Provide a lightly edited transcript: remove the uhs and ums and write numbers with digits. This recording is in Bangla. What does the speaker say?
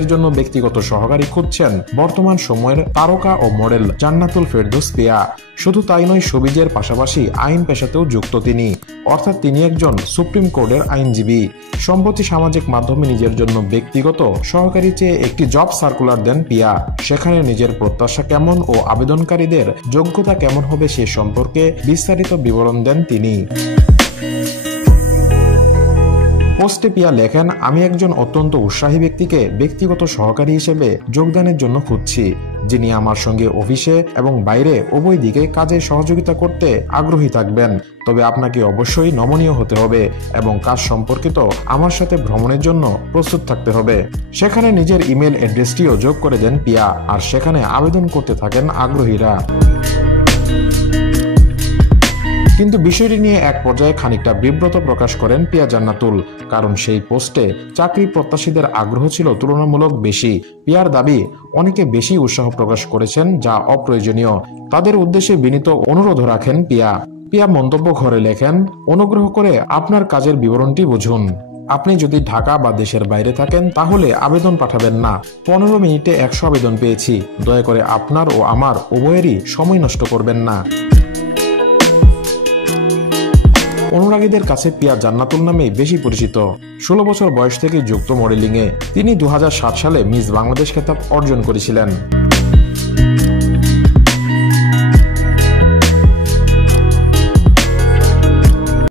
নিজের জন্য ব্যক্তিগত সহকারী খুঁজছেন বর্তমান সময়ের তারকা ও মডেল জান্নাতুল ফেরদৌস পিয়া। শুধু তাই নয়, শোবিজের পাশাপাশি আইন পেশাতেও যুক্ত তিনি, অর্থাৎ তিনি একজন সুপ্রিম কোর্টের আইনজীবী। সম্প্রতি সামাজিক মাধ্যমে নিজের জন্য ব্যক্তিগত সহকারী চেয়ে একটি জব সার্কুলার দেন পিয়া। সেখানে নিজের প্রত্যাশা কেমন ও আবেদনকারীদের যোগ্যতা কেমন হবে সে সম্পর্কে বিস্তারিত বিবরণ দেন তিনি। পোস্টে পিয়া লেখেন, আমি একজন অত্যন্ত উৎসাহী ব্যক্তিকে ব্যক্তিগত সহকারী হিসেবে যোগদানের জন্য খুঁজছি, যিনি আমার সঙ্গে অফিসে এবং বাইরে উভয় দিকে কাজে সহযোগিতা করতে আগ্রহী থাকবেন। তবে আপনাকে অবশ্যই নমনীয় হতে হবে এবং কাজ সম্পর্কিত আমার সাথে ভ্রমণের জন্য প্রস্তুত থাকতে হবে। সেখানে নিজের ইমেল অ্যাড্রেসটিও যোগ করে দেন পিয়া, আর সেখানে আবেদন করতে থাকেন আগ্রহীরা। কিন্তু বিষয়টি নিয়ে এক পর্যায়ে খানিকটা বিব্রত প্রকাশ করেন পিয়া জান্নাতুল, কারণ সেই পোস্টে চাকরি প্রত্যাশীদের আগ্রহ ছিল তুলনামূলক বেশি। পিয়ার দাবি, অনেকে বেশি উৎসাহ প্রকাশ করেছেন যা অপ্রয়োজনীয়। তাদের উদ্দেশ্যে বিনীত অনুরোধ রাখেন পিয়া। পিয়া মন্তব্য ঘরে লেখেন, অনুগ্রহ করে আপনার কাজের বিবরণটি বুঝুন। আপনি যদি ঢাকা বা দেশের বাইরে থাকেন তাহলে আবেদন পাঠাবেন না। 15 মিনিটে 100 আবেদন পেয়েছি। দয়া করে আপনার ও আমার উভয়েরই সময় নষ্ট করবেন না। অনুরাগীদের কাছে পিয়া জান্নাতুল নামে বেশি পরিচিত। 16 বছর বয়স থেকে যুক্ত মডেলিংয়ে। তিনি 2007 সালে মিস বাংলাদেশ খেতাব অর্জন করেছিলেন।